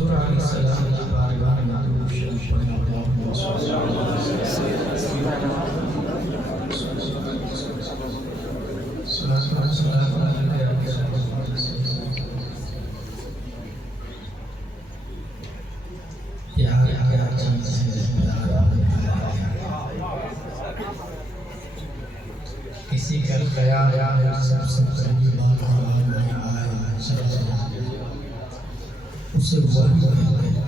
حضور علیہ السلام کی بارگاہ میں درود شریف پڑھیں اللہم صلی اللہ علیہ وسلم صلاۃ و سلام علیک یا رسول اللہ۔ پیار کیا چیز ہے، پیار کسی کا خیال ہے سب سے پہلی بات میں آیا اسے وہی کہتے ہیں۔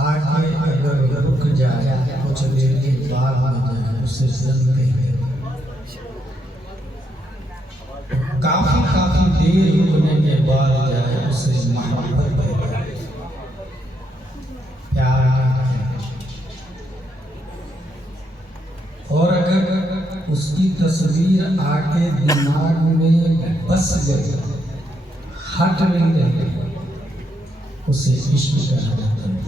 آگے اگر رک جائے کچھ دیر کے بعد آ جائے اسے زن کہتے ہیں۔ کافی دیر رکنے کے بعد جائے اسے محبت کہتے ہیں، پیار کہتے ہیں۔ اور اگر اس کی تصویر آ کے دماغ میں بس گئی، ہٹ نہیں گئی، اسے عشق کہا جاتا ہے۔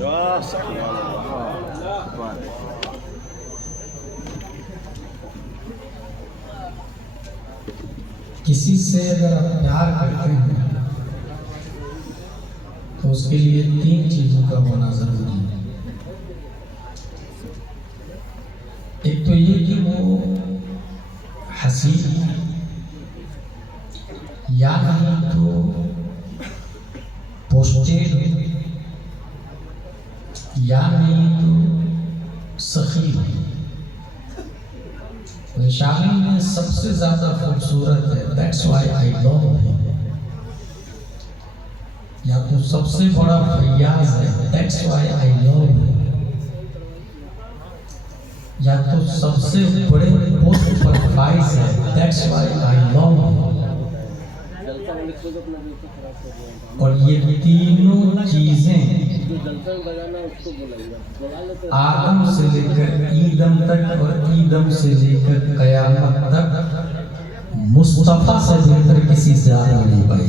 کسی سے اگر آپ پیار کرتے ہیں تو اس کے لیے 3 چیزوں کا ہونا ضروری ہے۔ ایک تو یہ کہ وہ حسین، یا نہیں تو پوسٹیڈ، یا نہیں تو سخی۔ شامل میں سب سے زیادہ خوبصورت ہے، that's why I love him۔ یا تو سب سے بڑا فیاض ہے، that's why I love him۔ یا تو سب سے بڑے پوسٹ پر فائز ہے، that's why I love him۔ اور یہ تینوں چیزیں آدم سے لے کر ایدم تک اور ایدم سے لے کر قیامت تک مصطفیٰ سے بہتر کسی سے آدم نہیں پائی۔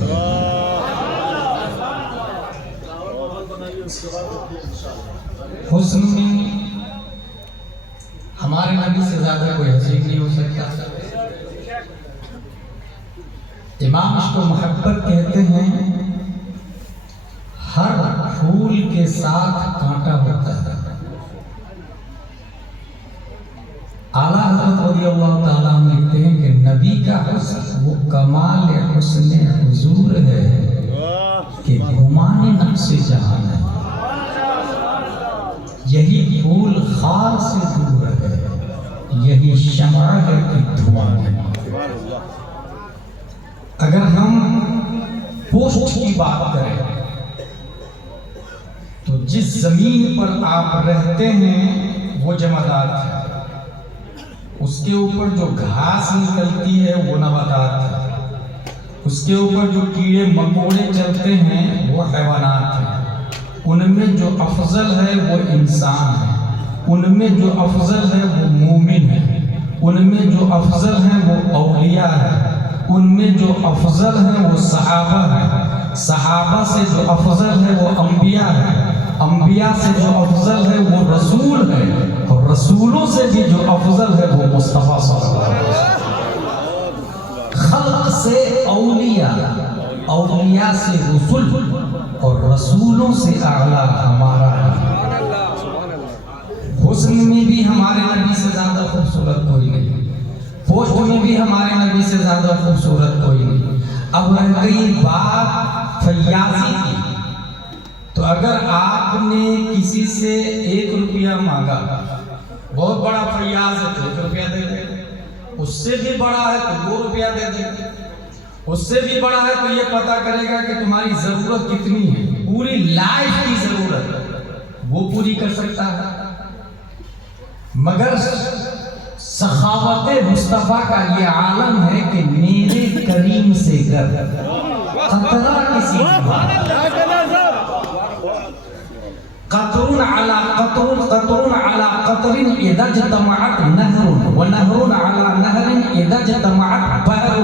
حسن میں ہمارے نبی سے زیادہ کوئی حسین نہیں ہو سکتا۔ امام اس کو محبت کہتے ہیں، ہر پھول کے ساتھ کانٹا ہوتا ہے۔ اعلیٰ حضرت رضی اللہ تعالیٰ عنہ لکھتے ہیں کہ نبی کا حسن وہ کمال حسن حضور ہے کہ گمان نفس جہان ہے۔ یہی پھول خار سے دور ہے، یہی شمع ہے کہ دھواں ہے۔ اگر ہم پوسٹ کی بات کریں تو جس زمین پر آپ رہتے ہیں وہ جمادات ہے، اس کے اوپر جو گھاس نکلتی ہے وہ نباتات ہے، اس کے اوپر جو کیڑے مکوڑے چلتے ہیں وہ حیوانات ہیں، ان میں جو افضل ہے وہ انسان ہے، ان میں جو افضل ہے وہ مومن ہے، ان میں جو افضل ہے وہ اولیاء ہے، ان میں جو افضل ہے وہ صحابہ ہے، صحابہ سے جو افضل ہے وہ انبیاء ہے، انبیاء سے جو افضل ہے وہ رسول ہے، اور رسولوں سے بھی جو افضل ہے وہ مصطفیٰ صلی اللہ علیہ وسلم۔ خلق سے اولیاء، اولیاء سے رسول، اور رسولوں سے اعلیٰ ہمارا ہے۔ حسن میں بھی ہمارے نبی سے زیادہ خوبصورت کوئی نہیں، پوسٹ میں بھی ہمارے نبی سے زیادہ خوبصورت کوئی نہیں۔ اب رہ گئی بات فیاضی کی، تو اگر آپ نے کسی سے 1 روپیہ مانگا، بہت بڑا فیاض ہے تو 1 روپیہ دے دے، اس سے بھی بڑا ہے تو 2 روپیہ دے دے، اس سے بھی بڑا ہے تو یہ پتا کرے گا کہ تمہاری ضرورت کتنی ہے، پوری لائف کی ضرورت وہ پوری کر سکتا ہے۔ مگر سخاوت مصطفیٰ کا یہ عالم ہے کہ میرے کریم سے گر قطرہ کسی قطر علی قطر قطر علی قطر اذا اجتمعت نہر ونہر علی نہر اذا اجتمعت بحر۔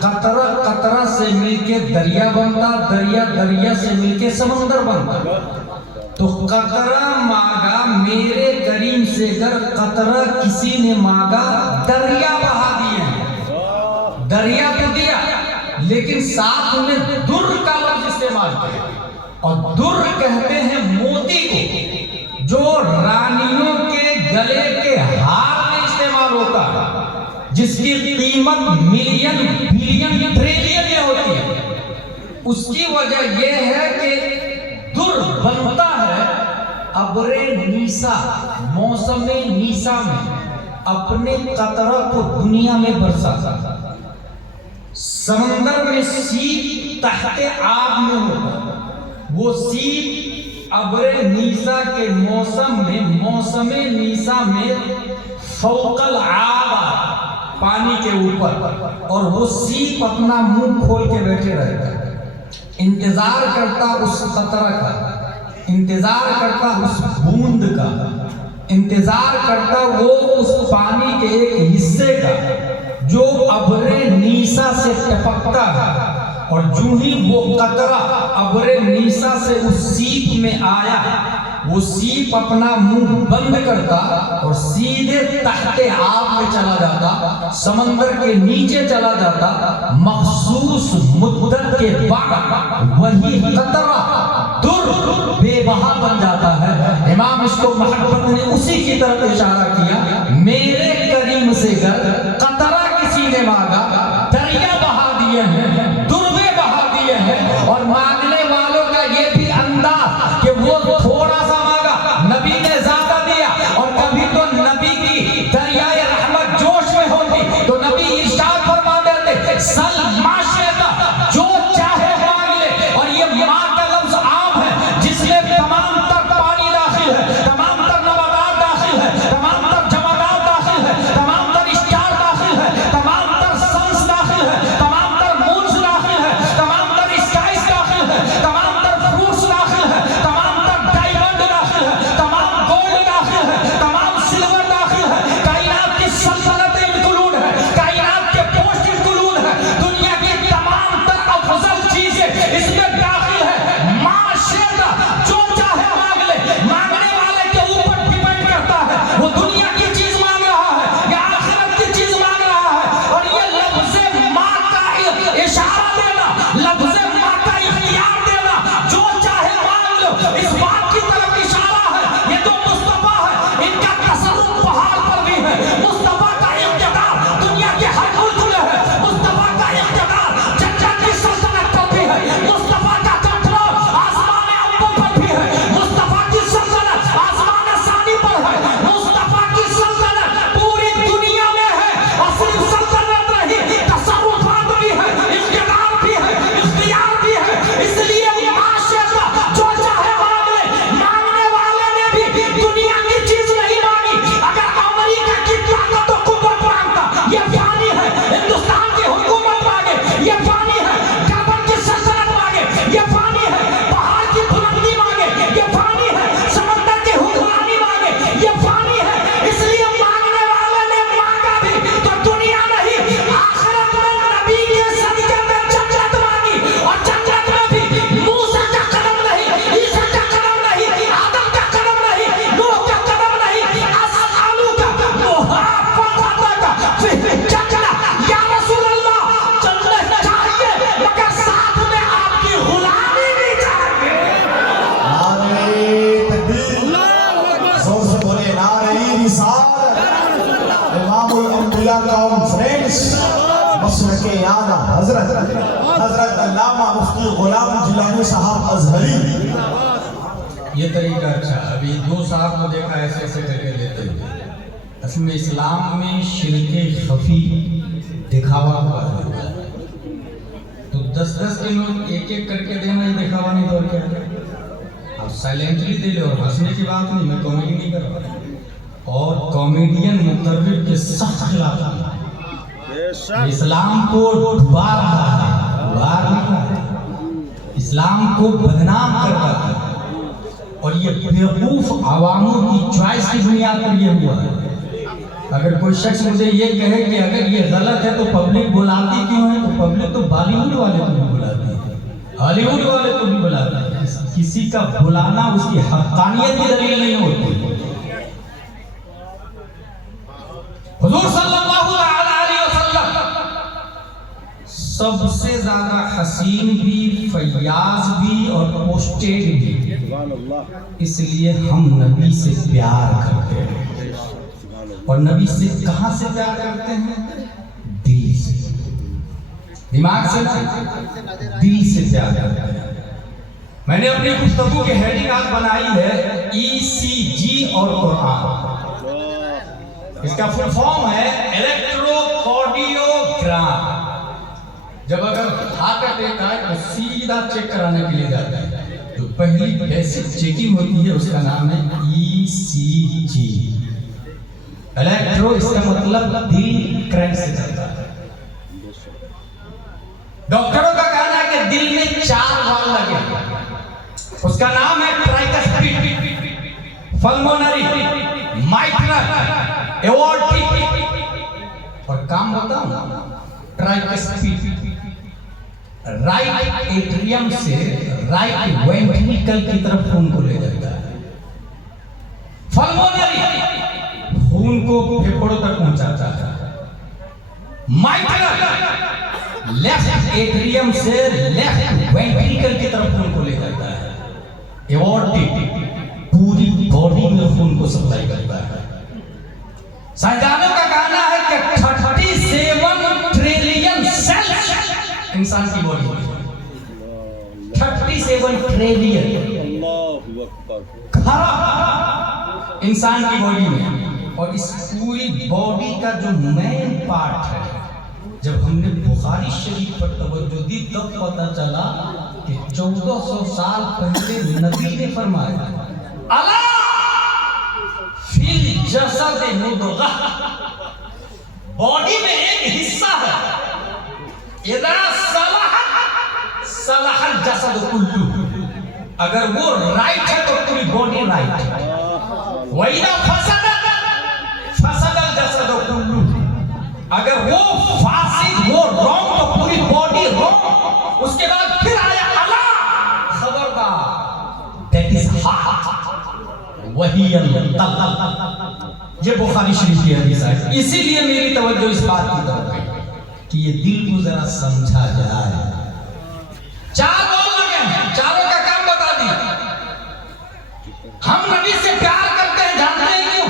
قطرہ قطرہ سے مل کے دریا بنتا، دریا دریا سے مل کے سمندر بنتا۔ تو قطرہ مانگا میرے کریم سے گر قطرہ کسی نے مانگا دریا بہا دیا، دریا تو دیا لیکن ساتھ میں در کا لفظ استعمال کیا۔ در کہتے ہیں موتی کو جو رانیوں کے گلے کے ہار میں استعمال ہوتا ہے، جس کی قیمت ملین بلین ٹریلین میں ہوتی ہے۔ اس کی وجہ یہ ہے کہ در بنتا ہے ابر نیسا، موسم نیسا میں اپنے قطرہ کو دنیا میں برساتا ہے۔ سمندر میں سیپ تحت آب میں ہوتا، وہ سیپ ابر نیسا کے موسم نیسا میں فوق العاب پانی کے اوپر، اور وہ سیپ اپنا منہ کھول کے بیٹھے رہتا، انتظار کرتا اس قطرہ کا، انتظار کرتا اس بوند کا، انتظار کرتا وہ اس پانی کے ایک حصے کا جو ابر نیسا سے ٹپکتا ہے، اور جو ہی وہ قطرہ ابر نیسا سے اس سیپ میں آیا، وہ سیپ اپنا منہ بند کرتا اور سیدھے تحت آب میں چلا جاتا، سمندر کے نیچے چلا جاتا۔ مخصوص مدت کے بعد وہی قطرہ در بے بہا بن جاتا ہے۔ امام اس کو محبت نے اسی کی طرف اشارہ کیا، میرے کریم سے گر قطرہ کسی نے مانگا، دریا بہا دیے ہیں، در بہا دیے ہیں۔ اور مانگنے والوں کا یہ بھی انداز کہ وہ تھوڑا سا مانگا، نبی نے زیادہ دیا، اور کبھی تو نبی کی دریائے رحمت جوش میں ہوتی تو نبی ارشاد فرما دیتے، سل معاشرہ جو چاہے مانگ لے۔ اور یہ ماں کا لفظ عام ہے جس میں تمام تر پانی داخل ہے، تمام تر نباتات داخل ہے، تمام تر جمادات داخل ہے، تمام تر اسٹار داخل ہے، تمام تر سنس داخل ہے، تمام تر مونس داخل ہے، تمام تر اسکائز داخل ہے، تمام تر فروٹس داخل ہے، تمام تر ڈائمنڈ داخل ہے، تمام گولڈ داخل ہے، تمام سلور داخل ہے، کائنات کی سلطنت انکلوڈ ہے، کائنات کے پوسٹ انکلوڈ ہے، دنیا کی تمام تر افضل چیزیں اس میں داخل ہے۔ معاشرہ جو چاہے مانگ لے، مانگنے والے کے اوپر ڈیپینڈ کرتا ہے وہ دنیا کی چیز مانگ رہا ہے یا آخرت کی چیز مانگ رہا ہے۔ اور یہ لفظ ماں کا اشارہ دینا، لفظ ماں کا اختیار دینا، جو چاہے مانگ لو، اس بات کی طرف اشارہ ہے یہ تو مصطفیٰ ہے، ان کا تصرف پہاڑ پر بھی ہے، مصطفیٰ کا اقتدار دنیا کے ہر ملک میں ہے، مصطفیٰ کا اقتدار جنت کی سلطنت پر بھی ہے، مصطفیٰ کا کنٹرول آسمان اول پر بھی ہے، مصطفیٰ کی سلطنت آسمان ثانی پر ہے، مصطفیٰ کی سلطنت پوری دنیا میں ہے، اور صرف سلطنت نہیں، تصرفات بھی ہے، اقتدار بھی ہے، اختیار بھی ہے۔ اس لیے معاشرہ جو چاہے مانگ لے، مانگنے والے نے بھی دنیا کی چیز نہیں مانگی۔ اگر امریکہ کی طاقت و قوت مانگتا، یہ فانی ہے، ہندوستان کی حکومت مانگے، یہ فانی ہے، کعبہ کی سلطنت مانگے، یہ فانی ہے، پہاڑ کی بلندی مانگے، یہ فانی ہے، سمندر کی حکمرانی مانگے، یہ فانی ہے۔ اس لیے مانگنے والے نے مانگا بھی تو دنیا نہیں، آخرت میں نبی کے صدقے میں جنت مانگی، اور جنت میں بھی موسیٰ کا قدم نہیں، عیسیٰ کا قدم نہیں، آدم کا قدم نہیں، نوح کا قدم نہیں، اسألوک محافظتک فی الجنہ۔ یا رسول اللہ، جنت چاہیے مگر ساتھ میں آپ کی غلامی بھی چاہیے۔ نعرہ تکبیر، زور سے بولے نعرہ رسالت۔ امام الانبیاء کانفرنس مشرق اعلیٰ حضرت علامہ مفتی غلام جیلانی صاحب ازہری۔ یہ طریقہ اچھا، ابھی دو صاحب کو دیکھا ایسے ایسے کر کے لیتے ہوئے۔ اصل میں اسلام میں شرک خفی دکھاوا ہوا ہے، تو 10 کے نوٹ ایک ایک کر کے دینا یہ دکھاوا نہیں، تو اور کیا؟ آپ سائلنٹلی دے لو، اور ہنسنے کی بات نہیں، میں کامیڈی نہیں کر رہا، اور کامیڈین مترجم کے سخت خلاف ہے۔ اسلام کو ڈبا رہا ہے، ڈبا رہا ہے، اسلام کو بدنام کر رہا ہے، اور یہ بیوقوف عواموں کی چوائس کی بنیاد پر یہ ہوا ہے۔ اگر کوئی شخص مجھے یہ کہے کہ اگر یہ غلط ہے تو پبلک بلاتی کیوں ہے، تو پبلک تو بالی ووڈ والے کو بھی بلاتی ہے، ہالی ووڈ والے کو بھی بلاتی ہے۔ کسی کا بلانا اس کی حقانیت کی دلیل نہیں ہوتی۔ حضور صلی اللہ علیہ وسلم سب سے زیادہ حسین بھی، فیاض بھی، اور پوسٹڈ بھی، اس لیے ہم نبی سے پیار کرتے ہیں. اور نبی سے کہاں سے پیار کرتے ہیں؟ دل سے، دماغ سے نہیں، دل سے پیار کرتے ہیں. میں نے اپنی گفتگو کی ہیڈنگ آج بنائی ہے ECG اور قرآن. اس کا فل فارم ہے الیکٹرو کارڈیوگرام. جب اگر ہارٹ اٹیک آئے تو سیدھا چیک کرانے کے لیے جاتا ہے. جو پہلی بیسک چیکنگ ہوتی ہے اس کا نام ہے ECG. الیکٹرو اس کا مطلب دل کرنٹ سے چلتا ہے. ڈاکٹروں کا کہنا ہے کہ دل میں 4 وال لگے ہیں. اس کا نام ہے ٹرائکسپیڈ، پلمونری، مائٹرل، ایورٹک. اور کام بتاؤں، ٹرائکسپیڈ رائٹ ایٹریم سے رائٹ وینٹریکل کی طرف خون کو لے جاتا ہے. پلمونری خون کو پھیپھڑوں تک پہنچاتا ہے. مائٹرل لیفٹ ایٹریم سے لیفٹ وینٹریکل کی طرف خون کو لے جاتا ہے. ایورٹک پوری باڈی میں خون کو سپلائی کرتا ہے. سائنسدانوں کا کہنا ہے کہ 37 ٹریلین سیلز انسان کی باڈی میں، 37 ٹریلین کھرا انسان کی باڈی میں. اور اس پوری باڈی کا جو مین پارٹ ہے، جب ہم نے بخاری شریف پر توجہ دی تب پتہ چلا کہ 1400 سال پہلے نبی نے فرمایا الا فی الجسد مضغہ، باڈی میں ایک حصہ ہے، اذا صلحت صلح الجسد کلہ، اگر وہ رائٹ ہے تو پوری باڈی رائٹ ہے. وَإِذَا فَسَدَتْ فَسَدَ الْجَسَدُ كُلُّهُ، اگر وہ فاسد، وہ رونگ تو پوری باڈی رونگ. اس کے بعد پھر آیا اللہ، خبردار، that is heart وہی القلب. یہ بخاری شریف کی حدیث ہے. اسی لیے میری توجہ اس بات کی طرف ہے کہ یہ دل کو ذرا سمجھا جائے. 4 بول لگے ہیں، چاروں کا کام بتا دیا. ہم نبی سے پیار کرتے ہیں، جانتے ہیں کیوں؟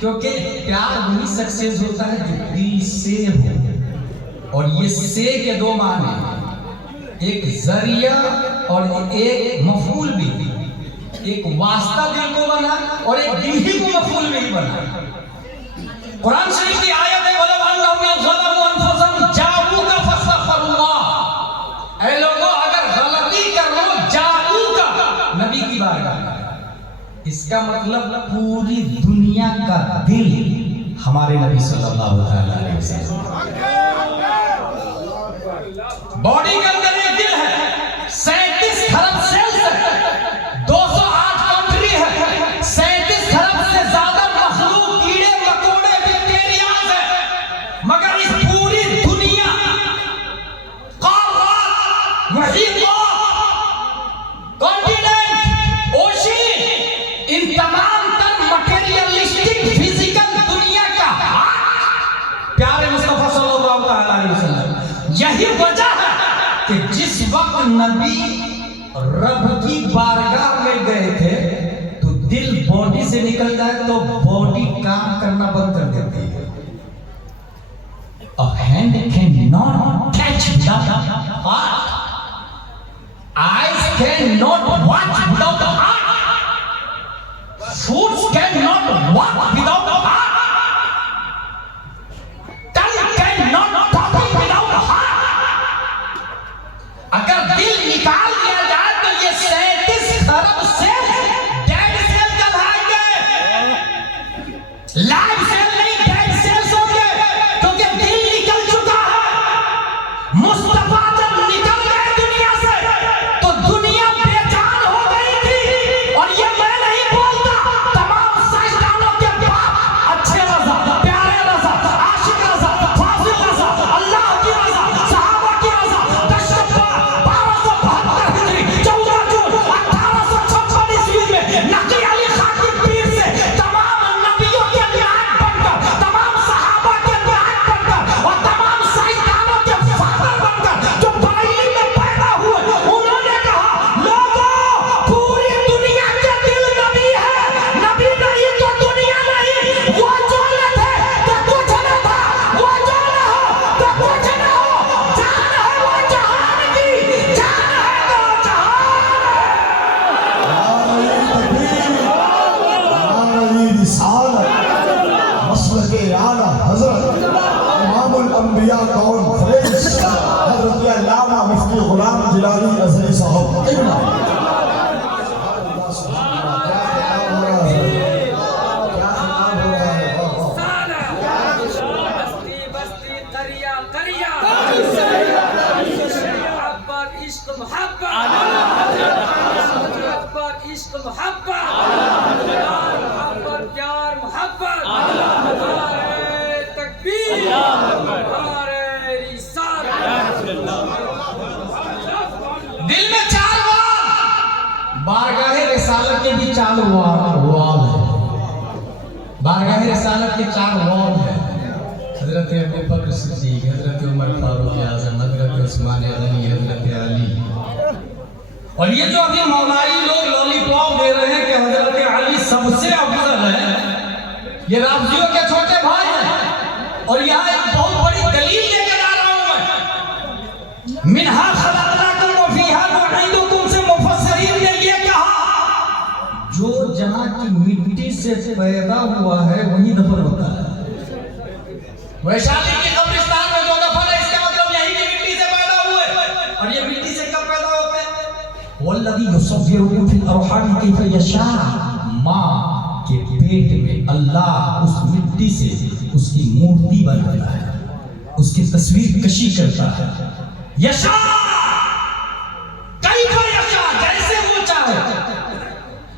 کیونکہ پیار وہی سکسیس ہوتا ہے جو دل سے ہو. اور یہ سے کے 2 معنی ہیں، ایک ذریعہ اور ایک مفعول بھی. ایک واسطہ دل کو بنا اور ایک دل ہی کو مفعول بھی بنا. قرآن شریف کی آیت ہے وَلَوْ أَنَّهُمْ ظَلَمُوا أَنفُسَهُمْ جَاءُوكَ فَاسْتَغْفَرُوا اللَّهَ. اے لوگوں اگر غلطی کر لو جاؤکا، نبی کی بارگاہ. اس کا مطلب پوری دنیا کا دل ہمارے نبی صلی اللہ علیہ وسلم. باڈی کے اندر ایک دل ہے، 37 کھرب سیلز ہے، 208 کنٹری ہے، 37 کھرب سے زیادہ مخلوق، کیڑے مکوڑے، بیکٹیریاز ہے. مگر اس پوری دنیا، قارات، محیطات، کانٹیننٹ، اوشین، ان تمام تر مٹیریلسٹک فزیکل دنیا کا پیارے مصطفیٰ صلی اللہ علیہ وسلم. یہی وجہ ہے کہ جس وقت نبی رب کی بارگاہ میں گئے تھے تو دل باڈی سے نکل جائے تو باڈی کام کرنا بند کر دیتی ہے. A hand cannot catch without heart. Eyes cannot watch without heart. Foods cannot walk without heart. Tongue cannot talk without heart. اگر دل نکال دیا جائے تو یہ 37 کھرب سیل ڈیڈ سیل کہلائیں گے. لائف سیل نہیں، ڈیڈ سیلز ہوں گے، کیونکہ دل نکل چکا ہے. مصطفیٰ جب نکل گئے دنیا سے تو دنیا بے جان ہو گئی تھی. اور یہ میں نہیں بولتا، تمام سائنسدانوں کے باپ اچھے رضا، پیارے رضا، عاشق رضا، فاضل رضا، اللہ کی رضا، صحابہ کی رضا، تشفع 1272 ہجری 14 جون 1856 محبت پیار محبت نعرہ تکبیر نعرہ رسالت دل میں 4 وال، بارگاہ رسالت کے بھی 4 وال ہیں، بارگاہ رسالت کے 4 وال ہیں، حضرت ابو بکر صدیق، حضرت عمر فاروق اعظم، حضرت عثمان غنی، حضرت علی. اور یہ جو ابھی مولائی لوگ لولی پاپ دے رہے ہیں کہ حضرت علی سب سے افضل ہے، یہ رافضیوں کے چھوٹے بھائی ہیں. اور یہاں ایک بہت بڑی دلیل لے کے آ رہا ہوں میں. منہا خلقناکم وفیہا نعیدکم سے مفسرین نے یہ کہا جو جہاں کی مٹی سے پیدا ہوا ہے وہی دفن ہوتا ہے. ویشالی کی قبرستان میں جو دفن ہے اس کا مطلب یہی کہ مٹی سے پیدا ہوئے. اور یہ مٹی سے کب پیدا ہوتے ہیں؟ والذی یصورکم فی الارحام کیف یشاء. ماں کے پیٹ میں اللہ اس مٹی سے اس کی مورتی بناتا ہے، اس کی تصویر کشی کرتا ہے. یشاء کیف یشاء، جیسے وہ چاہے.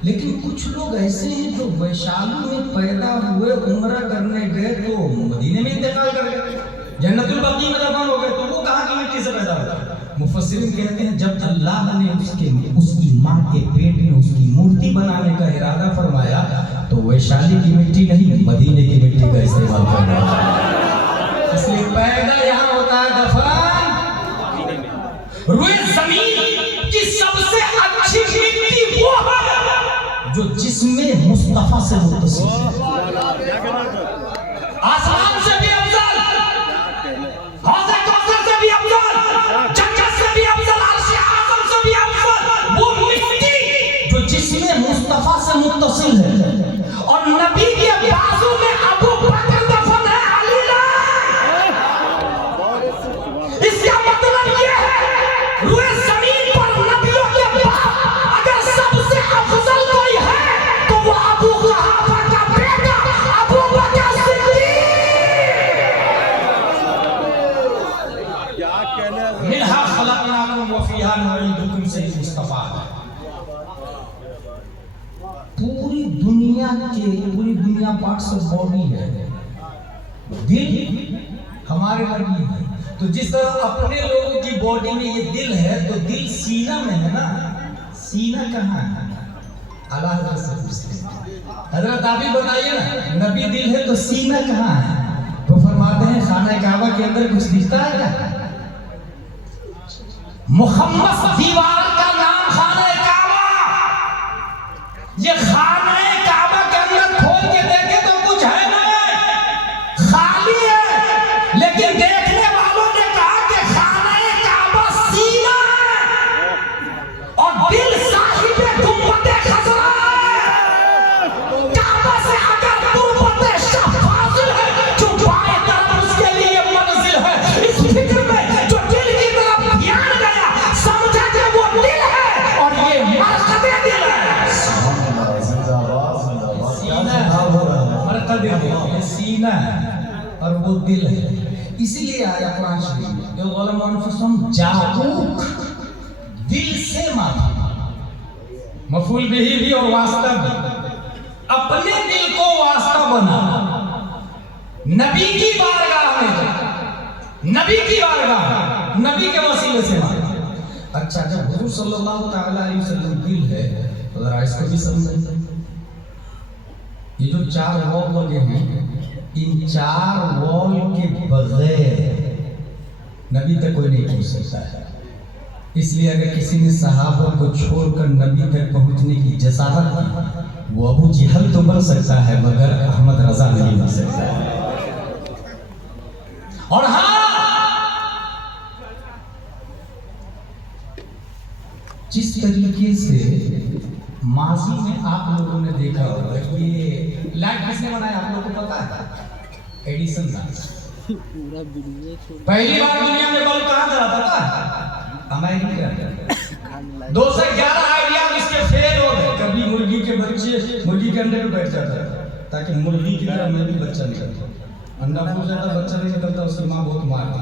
لیکن کچھ لوگ ایسے ہیں جو ویشالی میں پیدا ہوئے، عمرہ کرنے گئے تو مدینے میں انتقال کر گئے، جنت البقیع میں دفن ہو گئے، تو وہ کہاں کی مٹی سے پیدا ہوئے؟ مفسرین کہتے ہیں جب اللہ نے اس کی ماں کے پیٹ میں اس کی مورتی بنانے کا ارادہ فرمایا تو ویشالی کی مٹی نہیں مدینے کی مٹی کا استعمال کرنا. اس لیے پیدا یہاں ہوتا ہے، دفن روئے زمین کی سب سے اچھی مٹی وہ ہے جو جسم مصطفیٰ سے متصل ہے. آسمان سے بھی افضل، حوض کوثر سے بھی افضل، جنت سے بھی افضل، عرش اعظم سے بھی افضل وہ مٹی جو جسم مصطفیٰ سے متصل ہے. اور نبی کے بازو میں ابو بکر دفن ہے، علی نہیں. اس کا مطلب یہ ہے روئے زمین پر نبیوں کے بعد اگر سب سے افضل کوئی ہے تو وہ ابو قحافہ کا بیٹا ابو بکر صدیق. منہا خلقناکم وفیہا نعیدکم سے مصطفیٰ ہے. پوری دنیا پارٹس آف باڈی ہے. دل ہمارے لگی ہے، تو جس طرح اپنے لوگوں کی باڈی میں یہ دل ہے تو دل سینہ میں ہے نا. سینہ کہاں ہے؟ اللہ حضرت سے پوچھتے ہیں، حضرت آپ ہی بتائیے نا، نبی دل ہے تو سینہ کہاں ہے؟ تو فرماتے ہیں خانہ کعبہ کے اندر کچھ دکھتا ہے کیا؟ محمد دیوار کا نام خانہ کعبہ. یہ خانہ کعبہ کے اندر کھول کے دیکھے تو کچھ ہے نہیں، خالی ہے. لیکن دیکھنے والوں نے کہا کہ خانہ کعبہ سینہ ہے اور دل صاحب گنبد خضرا ہے. کعبہ سے اگر تربت شاہ فاضل ہے جو بائیں طرف اس کے لیے منزل ہے. اس فکر میں جو دل کی طرف دھیان گیا سمجھا کہ وہ دل ہے اور یہ مرکز دل ہے. سینہ اور وہ دل ہے. اسی لیے آیا قرآن شریف میں جو ظلم انفسهم جاؤک، دل سے معافی، مفعول بھی بھی اور واسطہ بھی. اپنے دل کو واسطہ بنا، نبی کی بارگاہ میں جا، نبی کی بارگاہ، نبی کے وسیلے سے مانگا. اچھا جب حضور صلی اللہ تعالی علیہ وسلم دل ہے تو ذرا اس کو بھی سمجھیں. یہ جو 4 وال لگے ہیں، ان 4 وال کے بغیر نبی تک کوئی نہیں پہنچ سکتا ہے. اس لیے اگر کسی نے صحابہ کو چھوڑ کر نبی تک پہنچنے کی جسارت کی، وہ ابو جہل تو بن سکتا ہے مگر احمد رضا نہیں بن سکتا ہے. اور ہاں جس طریقے سے ماضی میں آپ لوگوں نے دیکھا ہوگا، یہ لائٹ کس نے بنایا آپ لوگوں کو پتا ہے؟ ایڈیسن تھا. پہلی بار دنیا میں بلب کہاں چلا تھا؟ امریکہ. 2 سے 11 آئیڈیا اس کے فیل ہو گئے. کبھی مرغی کے بچے مرغی کے انڈے پہ بیٹھ جاتا ہے تاکہ مرغی کی طرح میں بھی بچہ نکلتا. انڈا پھوٹ جاتا، بچہ نہیں نکلتا، اس کی ماں بہت مارتی.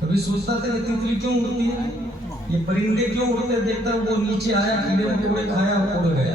کبھی سوچتا تھا یہ تتلی کیوں اڑتی ہے، یہ پرندے کیوں اڑتے، دیکھتا وہ نیچے آیا، کیڑے مکوڑے کھایا اور اڑ گیا.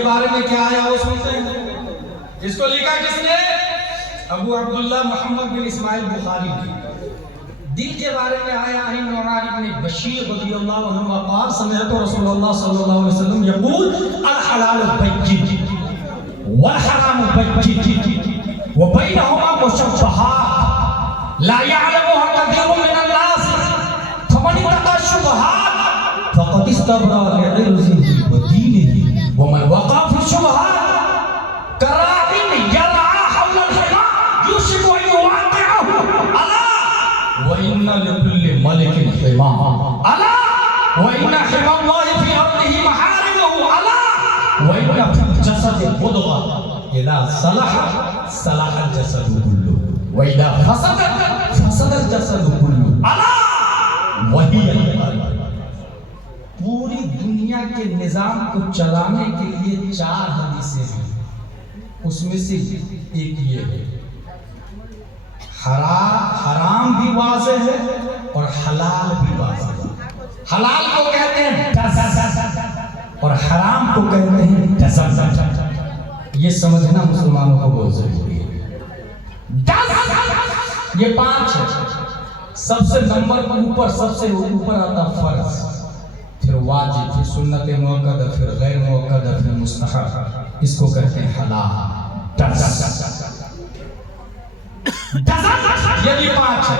کے بارے میں کیا آیا وہ سنتے ہیں. اس کو لکھا کس نے؟ ابو عبداللہ محمد بن اسماعیل بخاری نے. دل کے بارے میں آیا ہے نعمان بن بشیر رضی اللہ عنہ قال سمعت رسول اللہ صلی اللہ علیہ وسلم یقول الحلال بین والحرام بین وبینہما مشبہات لا يعلمها كثير من الناس فمن اتقى الشبهات فقد استبرأ لعرضه ودينه ومن وقع في الشبهات كراع يرعى حول الحمى يوشك أن يواقعه ألا وإن لكل ملك حمى ألا وإن حمى الله في أرضه محارمه ألا وإن في الجسد مضغة إذا صلح صلح الجسد كله وإذا فسد الجسد كله ألا وهي القلب. پوری دنیا کے نظام کو چلانے کے لیے 4 حدیثیں ہیں. اس میں سے ایک یہ ہے حرام بھی واضح ہے اور حلال بھی واضح ہے. حلال کو کہتے ہیں اور حرام کو کہتے ہیں. یہ سمجھنا مسلمانوں کو بہت ضروری ہے. یہ 5 ہے. سب سے نمبر اوپر سب سے اوپر آتا فرض، پھر واجب، پھر سنت موقدہ، پھر غیر موقدہ، پھر مستحب. اس کو کہتے ہیں حلال. یہ بھی 5 ہے.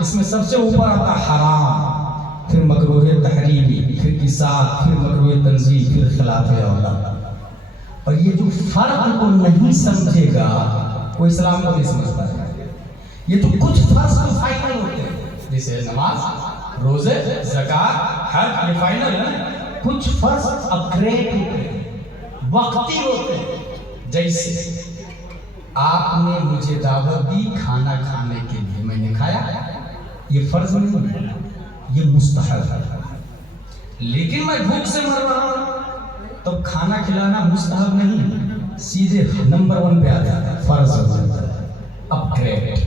اس میں سب سے اوپر آتا حرام، پھر مکروہ تحریمی، پھر قصاص، پھر مکروہ تنزیہ، پھر خلاف اولا. اور یہ جو فرق کو نہیں سمجھے گا وہ اسلام کو نہیں سمجھتا ہے. یہ تو کچھ فرض تو فائنل ہوتے ہیں جیسے نماز، روزے، زکوٰۃ، حج، یہ فائنل ہے. کچھ فرض اپگریڈ ہوتے ہیں، وقتی ہوتے ہیں. جیسے آپ نے مجھے دعوت دی کھانا کھانے کے لیے، میں نے کھایا، یہ فرض نہیں ہے، یہ مستحب ہے. لیکن میں بھوک سے مر رہا ہوں تو کھانا کھلانا مستحب نہیں، سیدھے نمبر 1 پہ آ جاتا ہے، فرض ہو جاتا ہے، اپگریڈ.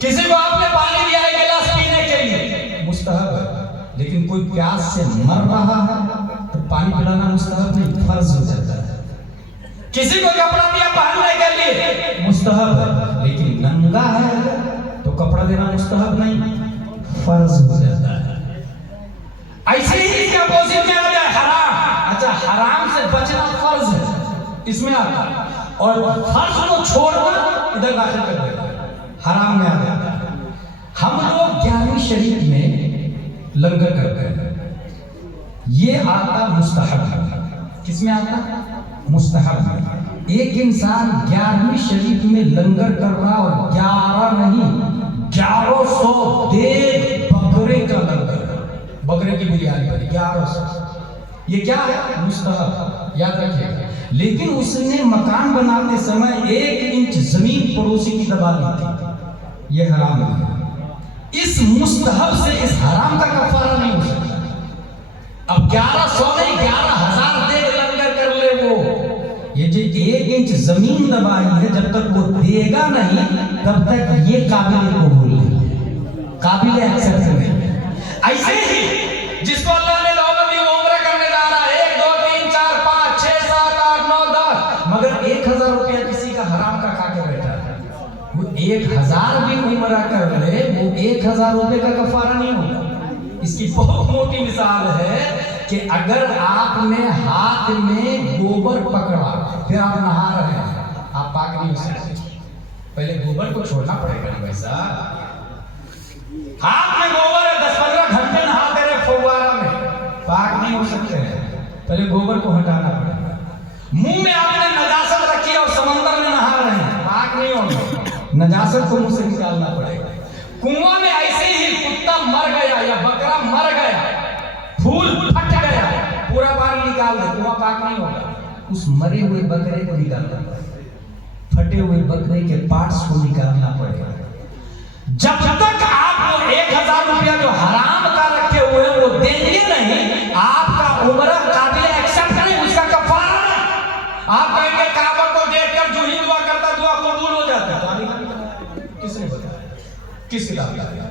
کسی کو آپ نے پانی دیا ایک گلاس پینے کے لیے، مستحب ہے. لیکن کوئی پیاس سے مر رہا ہے تو پانی پلانا مستحب نہیں، فرض ہو جاتا ہے. کسی کو کپڑا دیا پہننے کے لیے، مستحب ہے. لیکن ننگا ہے تو کپڑا دینا مستحب نہیں، فرض ہو جاتا ہے. ایسے ہی اس کے اپوزٹ میں آ جائے حرام. اچھا حرام سے بچنا فرض ہے، اس میں آتا ہے، اور فرض کو چھوڑنا ادھر داخل کر دیتا ہے، حرام میں آ جاتا ہے. ہم لوگ 11ویں شریف میں لنگر کرتے ہیں، یہ آتا مستحب ہے. کس میں آتا؟ مستحب ہے. ایک انسان 11ویں شریف میں لنگر کر رہا اور 11 نہیں 1100 دیگ بکرے کا لنگر، بکرے کی بریانی بنی 1100. یہ کیا ہے؟ مستحب، یاد رکھیے. لیکن اس نے مکان بناتے سمے 1 انچ زمین پڑوسی کی دبا لی تھی، یہ حرام ہے. اس مستحب سے اس حرام کا کفارہ نہیں ہو سکتا. اب 1100 نہیں 11,000 دیگ لنگر کر لے وہ، یہ جو 1 انچ زمین دبائی ہے جب تک وہ دے گا نہیں تب تک یہ قابل قبول نہیں، قابل ایکسپٹ نہیں. ایسے ہی جس کو اللہ نے دولت دی وہ عمرہ کرنے جا رہا ہے 1 2 3 4 5 6 7 8 9 10، مگر 1000 روپیہ کسی کا حرام کا کھا کے بیٹھا ہے. وہ 1000 بھی عمرہ کر لے وہ 1000 روپے کا کفارہ نہیں ہوگا. اس کی بہت موٹی مثال ہے کہ اگر آپ نے ہاتھ میں گوبر پکڑا پھر آپ نہا رہے ہیں، آپ پاک نہیں ہو سکتے. پہلے گوبر کو چھوڑنا پڑے گا نا ویسا. ہاتھ میں گوبر ہے 10-15 گھنٹے نہاتے رہے فوارہ میں، پاک نہیں ہو سکتے ہیں، پہلے گوبر کو ہٹانا پڑے گا. منہ میں آپ نے نجاست رکھی اور سمندر میں نہا رہے ہیں، پاک نہیں ہوگا، نجاست کو منہ سے نکالنا پڑے گا. کنواں میں ایسے ہی کتا مر گیا یا بکرا مر گیا، پھول پھٹ گیا، پورا پانی نکال دے، کنواں پاک نہیں ہوگا. اس مرے ہوئے بکرے کو نکالنا پڑے گا، پھٹے ہوئے بکرے کے پارٹس کو نکالنا پڑے گا. جب تک آپ کو 1000 روپیہ جو حرام کا رکھے ہوئے وہ دیں گے نہیں، آپ کا عمرہ قابل ایکسپٹ نہیں، اس کا کفارہ نہیں. آپ کہیں گے کعبہ کو دیکھ کر جو ہی دعا کرتا دعا قبول ہو جاتا ہے. کس نے بتایا؟ کس کتاب میں؟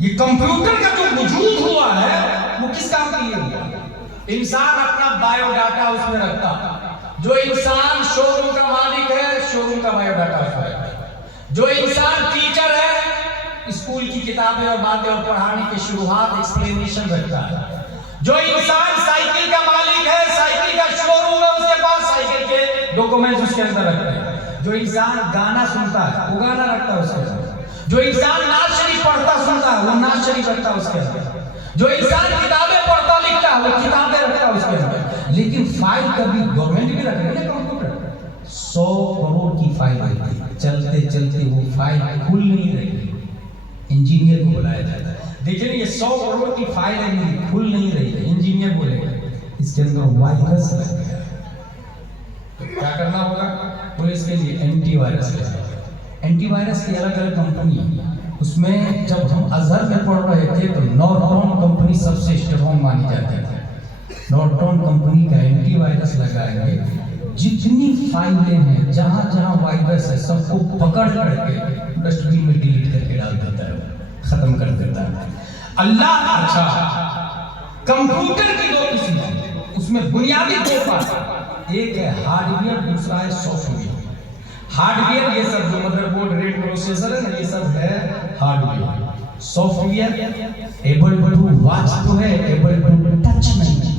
یہ کمپیوٹر کا جو وجود ہوا ہے وہ کس کام کے لیے ہوا؟ انسان اپنا بایو ڈاٹا اس میں رکھتا، جو انسان شو روم کا مالک ہے شو روم کا بایو ڈاٹا اس میں رکھتا، جو انسان ٹیچر ہے اسکول کی کتابیں اور باتیں اور پڑھانے کی شروحات ایکسپلینیشن رکھتا ہے، جو انسان سائیکل کا مالک ہے سائیکل کا شو روم ہے اس کے پاس سائیکل کے ڈاکومنٹس اس کے اندر رکھتے ہیں، جو انسان گانا سنتا ہے وہ گانا رکھتا ہے اس کے اندر، جو انسان نعت شریف پڑھتا سنتا ہے وہ نعت شریف رکھتا ہے اس کے اندر، جو انسان کتابیں پڑھتا لکھتا ہے وہ کتابیں رکھتا ہے اس کے اندر، لیکن فائل کبھی گورنمنٹ بھی رکھ رہی ہے کمپیوٹر 100 کروڑ کی فائل رہتی ہے، چلتے چلتے وہ فائل کھل نہیں رہی، انجینئر کو بلایا جاتا ہے، دیکھیں یہ 100 کروڑ کی فائل ہے میری کھل نہیں رہی ہے، انجینئر بولے گا اس کے اندر وائرس لگ گیا، کیا کرنا ہوگا؟ پولیس کے لیے اینٹی وائرس لگا، اینٹی وائرس کی الگ الگ کمپنی ہے، اس میں جب ہم ازہر میں پڑھ رہے تھے تو نورٹون کمپنی سب سے اسٹرانگ مانی جاتی تھی، نورٹون کمپنی کا اینٹی وائرس لگائیں گے، جتنی فائلیں ہیں جہاں جہاں وائرس ہے سب کو پکڑ کر کے ڈسٹ بین میں ڈیلیٹ کر کے ڈال دیتا ہے، ختم کر دیتا ہے۔ اللہ اچھا کمپیوٹر کی دو قسم ہے، اس میں بنیادی دو پارٹ، ایک ہے ہارڈ ویئر دوسرا ہے سافٹ ویئر۔ ہارڈ ویئر یہ سب جو مدر بورڈ ریڈ پروسیسر ہے نا یہ سب ہے hardware, software able to watch تو ہے ایبل ٹو ٹچ نہیں،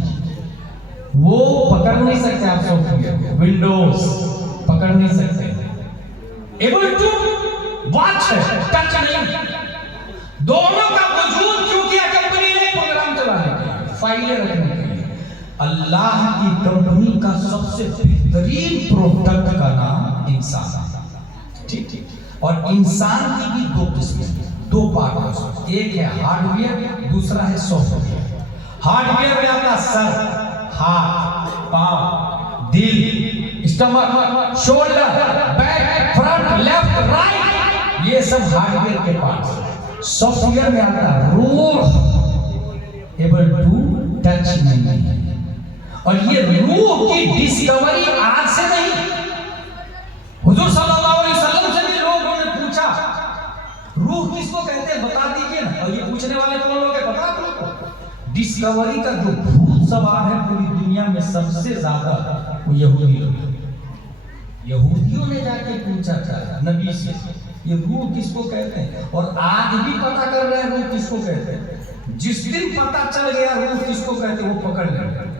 وہ پکڑ نہیں سکتے آپ سافٹ ویئر، ونڈوز پکڑ نہیں سکتے، ایبل ٹو واچ ہے ٹچ نہیں، دونوں کا وجود کیوں کیا کمپنی نے؟ پروگرام چلانے کے لیے، فائلیں رکھنے کے لیے۔ اللہ کی کمپنی کا سب سے بہترین پروڈکٹ کا نام انسان، ٹھیک ٹھیک، اور انسان کی بھی دو قسمیں، دو پارٹ ہیں، ایک ہے ہارڈ ویئر دوسرا ہے سافٹ ویئر۔ ہارڈ ویئر میں آتا سر، ہاتھ، پاؤں، دل، stomach, shoulder, back, front, left, right, یہ سب ہارڈ ویئر کے پارٹس ہیں۔ سافٹ ویئر میں آتا روح، ایبل ٹو ٹچ نہیں، اور یہ روح کی ڈسکوری آج سے نہیں، حضور صلی اللہ علیہ وسلم سے بھی لوگوں نے پوچھا روح کس کو کہتے ہیں بتا دیجئے نا، اور یہ پوچھنے والے کون لوگ ہیں پتا آپ لوگ کو؟ ڈسکوری کا جو بھوت سوار ہے پوری دنیا میں سب سے زیادہ وہ یہودی لوگ، یہودیوں نے جا کے پوچھا تھا نبی سے یہ روح کس کو کہتے ہیں، اور آج بھی پتا کر رہے ہیں روح کس کو کہتے ہیں، جس دن پتا چل گیا روح کس کو کہتے ہیں وہ پکڑ لیں،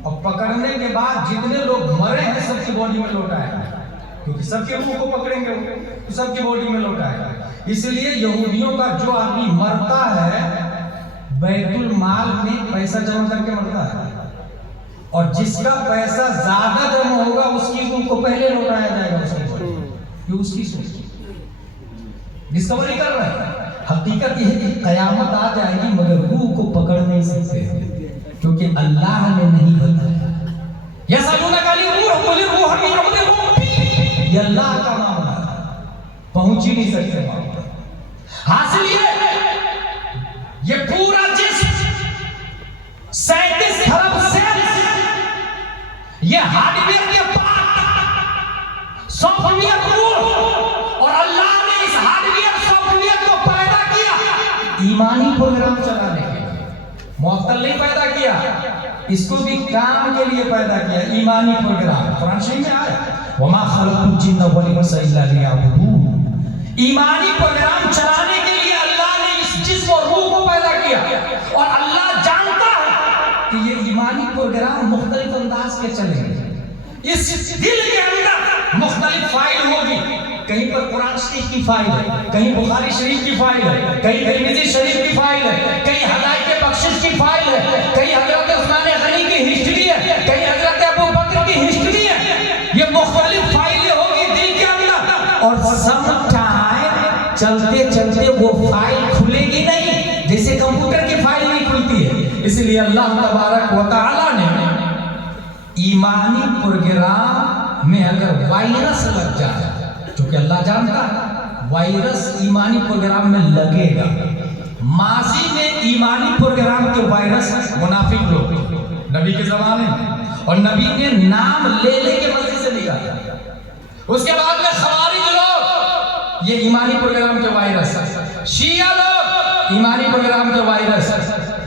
اور پکڑنے کے بعد جتنے لوگ مرے ہیں سب کی باڈی میں لوٹ آئے گا، کیونکہ سب کے روح کو پکڑیں گے تو سب کی باڈی میں لوٹ آئے گا، اس لیے یہودیوں کا جو آدمی مرتا ہے بیت المال میں پیسہ جمع کر کے مرتا ہے، اور جس کا پیسہ زیادہ جمع ہوگا اس کی روح کو پہلے لوٹایا جائے گا، اس کی باڈی یہ اس کی سوچ ڈسکوری کر رہے ہیں۔ حقیقت یہ ہے کہ قیامت آ جائے گی مگر روح کو پکڑ نہیں سکتے کیونکہ اللہ نے نہیں بتایا، یسألونک عن الروح قل الروح من امر ربی، یہ اللہ کا معاملہ ہے، پہنچ ہی نہیں سکتے وہاں پر۔ حاصل یہ پورا جسم 37 ارب سیلز، یہ ہارڈ ویئر کے پارٹ، سافٹ ویئر روح، اور اللہ نے اس ہارڈ ویئر سافٹ ویئر کو پیدا کیا ایمانی پروگرام چلانے کے لیے، معطل نہیں پیدا کیا، اس کو بھی کام کے لیے پیدا کیا، ایمانی پروگرام۔ قرآن شریف میں آیا وَمَا خَلَقْتُ الْجِنَّ وَالْإِنسَ إِلَّا لِيَعْبُدُونِ، ایمانی پروگرام چلانے کے لیے اللہ نے اس جسم اور روح کو پیدا کیا، اور اللہ جانتا ہے کہ یہ ایمانی پروگرام مختلف انداز کے چلیں گے، اس دل کے اندر مختلف فائل ہوگی، کہیں پر قرآن شریف کی فائل ہے، کہیں بخاری شریف کی فائل ہے، کہیں ترمذی شریف کی فائل ہے، کہیں ہدایت بخشش کی فائل ہے، کہیں حضرت عثمان غنی کی ہسٹری ہے، کہیں حضرت ابو بکر کی ہسٹری ہے، یہ مختلف فائلیں ہوگی دل کے اندر، اور سم ٹائم چلتے چلتے وہ فائل کھلے گی نہیں، جیسے کمپیوٹر کی فائل نہیں کھلتی ہے۔ اس لیے اللہ تبارک و تعالی نے ایمانی پروگرام میں اگر وائرس لگ جائے، چونکہ اللہ جانتا ہے وائرس ایمانی پروگرام میں لگے گا، ماضی میں ایمانی پروگرام کے وائرس منافق لوگ نبی کے زمانے میں، اور نبی نے نام لے کے مسجد سے نکالا، اس کے بعد میں خوارج لوگ یہ ایمانی پروگرام کے وائرس، شیعہ لوگ ایمانی پروگرام کے وائرس،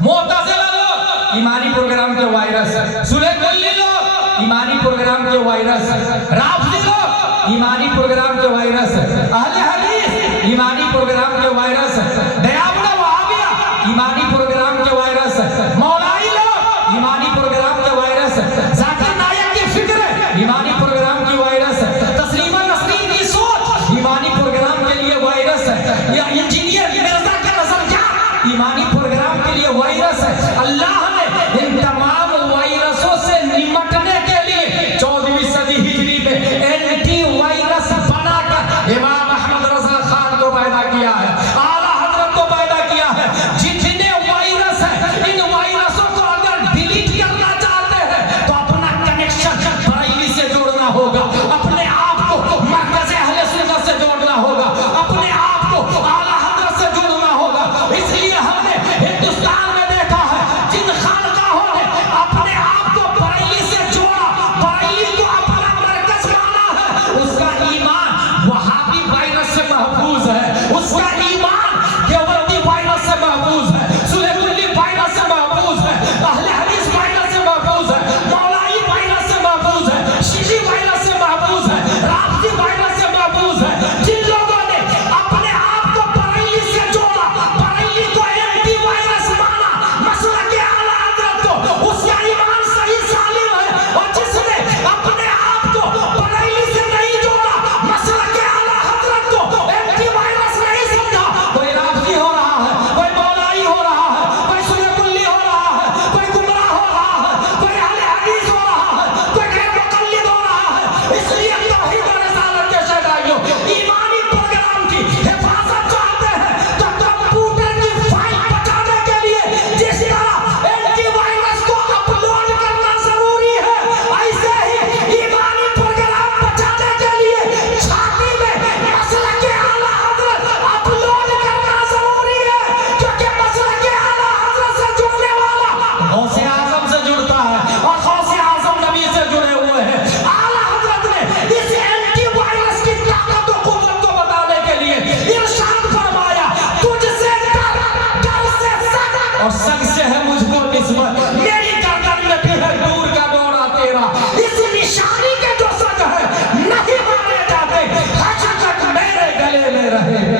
معتزلہ لوگ ایمانی پروگرام کے وائرس، سنی کلی لوگ ایمانی پروگرام کے وائرس، رافضی لوگ ایمانی پروگرام کے وائرس، اہل حدیث ایمانی پروگرام کے وائرس، دیابڑا وہابیہ ایمانی پروگرام کے وائرس، مولائی لوگ ایمانی پروگرام کے وائرس، ذاکر نائک کی فکر ایمانی پروگرام کی وائرس، تسلیمہ نسرین کی سوچ ایمانی پروگرام کے لیے وائرس، یا انجینئر مرزا کا نظریہ ایمانی پروگرام کے لیے وائرس ہے۔ اللہ نے ان تمام وائرسوں سے نمٹنے کے لیے 14ویں صدی ہجری میں اینٹی وائرس بنا کر امام احمد رضا خان کو پیدا کیا ہے، اعلیٰ حضرت کو پیدا کیا ہے۔ جتنے وائرس ہیں ان وائرسوں کو اگر ڈیلیٹ کرنا چاہتے ہیں تو اپنا کنیکشن بریلی سے جوڑنا ہوگا، اپنے آپ کو مرکز اہل سنت سے جوڑنا ہوگا، اپنے آپ کو اعلیٰ حضرت سے جوڑنا ہوگا۔ اس لیے ہم نے ہندوستان میں دیکھا ہے جن خانقاہوں نے اپنے آپ کو بریلی سے جوڑا، بریلی کو اپنا مرکز مانا ہے، اس کا ایمان وہابی وائرس سے محفوظ ہے، اس کا ایمان دیوبندی وائرس سے محفوظ ہے، سنی کلی وائرس سے محفوظ ہے، اہل حدیث وائرس سے محفوظ ہے، مولائی وائرس سے محفوظ ہے، شیعی وائرس سے محفوظ ہے، رافضی وائرس سے محفوظ ہے۔ جن لوگوں نے اپنے آپ کو بریلی سے جوڑا، بریلی کو اینٹی وائرس مانا، مسلک اعلیٰ حضرت کو، اس کا ایمان صحیح سالم ہے، اور جس نے اپنے آپ کو بریلی سے نہیں جوڑا، مسلک اعلیٰ حضرت کو اینٹی وائرس نہیں سمجھا، کوئی رافضی ہو رہا ہے، کوئی مولائی ہو رہا ہے، کوئی سنی کلی ہو رہا ہے، کوئی گمراہ ہو رہا ہے، کوئی اہل حدیث ہو رہا ہے، کوئی غیر مقلد ہو رہا ہے۔ اس لیے توحید و رسالت کے شہدائیوں، ایمانی پروگرام کی حفاظت چاہتے ہیں تو کمپیوٹر کی فائل بچانے کے لیے جس طرح اینٹی وائرس کو اپلوڈ کرنا ضروری ہے، ایسے ہی ایمانی پروگرام بچانے کے لیے چھاتی میں مسلک اعلیٰ حضرت اپلوڈ کرنا ضروری ہے، کیونکہ مسلک اعلیٰ حضرت سے جڑنے والا غوث اعظم سے جڑتا ہے، اور غوث اعظم نبی سے جڑے ہوئے ہیں۔ اعلیٰ حضرت نے اس اینٹی وائرس کی طاقت و قوت کو بتانے کے لیے ارشاد فرمایا، تجھ سے ڈر، ڈر سے سگ، اور سگ سے ہے مجھ کو نسبت، میری گردن میں بھی ہے دور کا دورہ تیرا، اس نشانی کے جو سگ ہے نہیں مارے جاتے، حشر تک میرے گلے میں رہے۔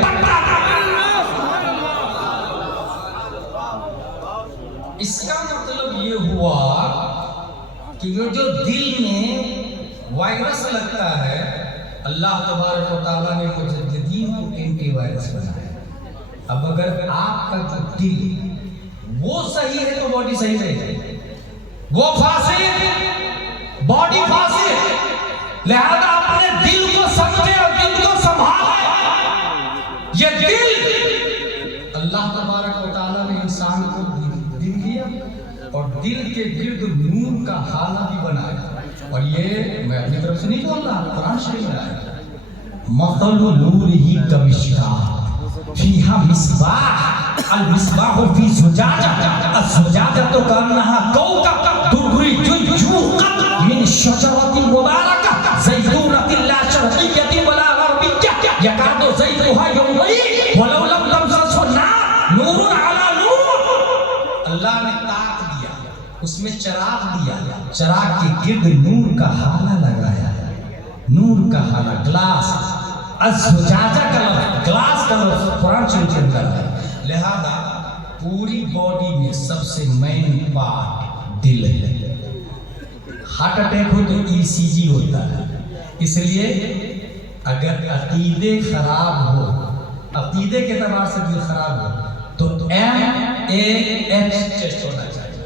اس کا مطلب یہ ہوا کہ یہ جو دل میں وائرس لگتا ہے، اللہ تبارک و تعالیٰ نے مجددین کو اینٹی وائرس بنایا۔ اب اگر آپ کا جو دل وہ صحیح ہے تو باڈی صحیح رہے گی، وہ فاسد باڈی فاسد، لہذا اپنے دل کو سمجھے اور دل کو سنبھالے۔ یہ دل اللہ تبارک و تعالیٰ نے انسان کو دل دیا اور دل کے گرد نور کا حالہ بھی بنایا، اور یہ میں اپنی طرف سے نہیں بول رہا، قرآن شریف میں آیا، مثل نورہ کمشکاۃ فیہا مصباح المصباح فی زجاجہ الزجاجۃ کأنہا کوکب درری یوقد من شجرۃ مبارکہ زیتونۃ لا شرقیۃ ولا غربیہ یکاد زیتها یضیء ولو لم تمسسہ نار نور علی نور۔ اللہ نے طاقت دیا، اس میں چراغ دیا، چراغ کے گرد نور کا حالہ لگایا، نور کا حالہ، گلاس، الزجاجہ کا لفظ، گلاس کا لفظ قرآن شریف کے اندر ہے۔ لہذا پوری باڈی میں سب سے مین پارٹ دل ہے۔ ہارٹ اٹیک ہو تو ای سی جی ہوتا ہے، اس لیے اگر عقیدے خراب ہو، عقیدے کے اعتبار سے دل خراب ہو تو MAH ٹیسٹ ہونا چاہیے،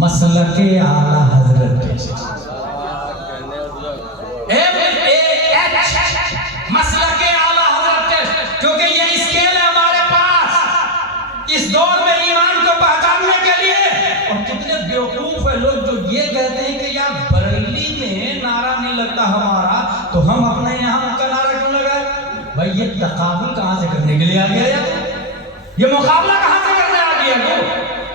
مسلک اعلیٰ حضرت ٹیسٹ، MAH مسلک اعلیٰ حضرت ٹیسٹ، کیونکہ یہ اسکیل ہے ہمارے پاس اس دور میں ایمان کو پہچاننے کے لیے۔ اور کتنے بیوقوف ہیں لوگ جو یہ کہتے ہیں کہ یار بریلی میں نعرہ نہیں لگتا ہمارا تو ہم اپنے یہاں کا نعرہ کیوں لگائے؟ بھائی یہ تقابل کہاں سے کرنے کے لیے آ گیا ہے؟ یہ مقابلہ کہاں سے کرنے آ گیا ہے؟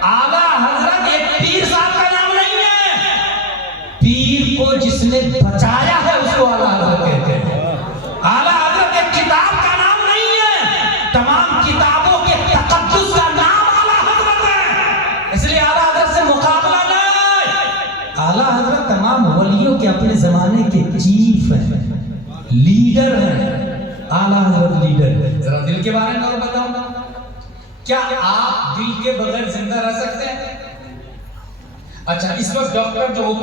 اعلیٰ حضرت ایک پیر صاحب کا نام نہیں ہے، پیر کو جس نے بچایا ہے اس کو اعلیٰ حضرت کہتے ہیں۔ اعلیٰ حضرت ایک کتاب کا نام نہیں ہے، تمام کتابوں کے تقدس کا جو کہ اپنے زمانے کے چیف ہیں، لیڈر ہیں، اعلیٰ حضرت لیڈر. ذرا دل کے بارے میں اور بتاؤں، کیا آپ دل کے بغیر زندہ رہ سکتے ہیں؟ اچھا، اس وقت ڈاکٹر جو اوپر